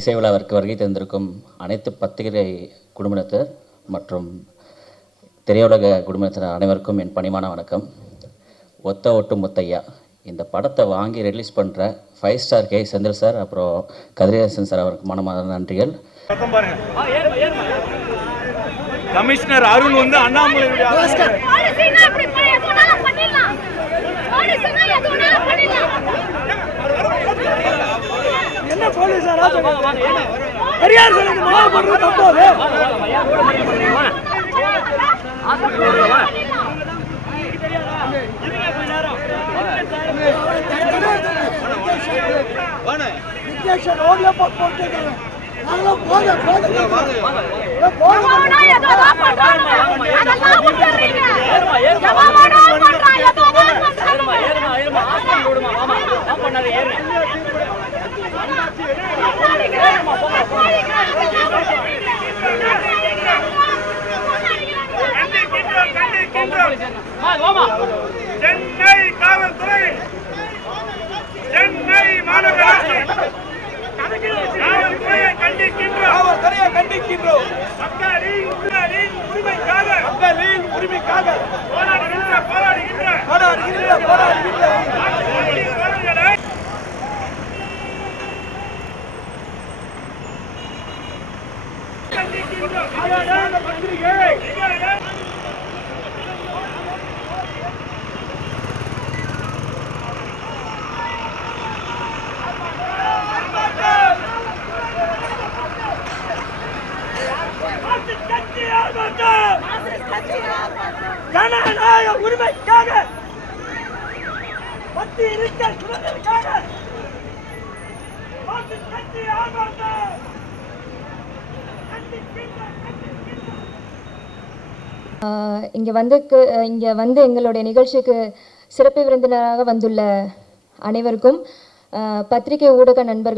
இசை விழாவிற்கு வருகை தந்திருக்கும் அனைத்து பத்திரிகை குடும்பத்தினர் மற்றும் திரையுலக குடும்பத்தினர் அனைவருக்கும் என் பணிவான வணக்கம். ஒத்த ஒட்டு முத்தையா. இந்த படத்தை வாங்கி ரிலீஸ் பண்ணுற five star K Senthil sir அப்புறம் கதிரேசன் சார் அவருக்கு மனமான நன்றிகள். கமிஷனர் அருண் வந்து அண்ணாமலையுடைய பெரியார் சிலைக்கு மாலை போடுறது தப்பு அது ரோட்ல போட்டு நாங்களாம் போங்க போங்க எவனா சென்னை காவல்துறை. சென்னை மாநகராட்சி. காவல்துறையை கண்டிக்கின்றோம். காவல்துறையை கண்டிக்கின்றோம். மக்களின் மக்களின் உரிமைக்காக மக்களின் உரிமைக்காக போராடுகின்ற போராடுகின்ற. போராடுகின்ற போராடுகின்ற. கண்டிக்கின்றோம். பத்திரிகை. ஜனநாயக உரிமைக்காக பத்தி இருக்க சுதந்திரக்காக கட்சி ஆர்ப்பாட்டம். இங்கே வந்து இங்கே வந்து எங்களுடைய நிகழ்ச்சிக்கு சிறப்பு விருந்தினராக வந்துள்ள அனைவருக்கும் பத்திரிகை ஊடக நண்பர்கள்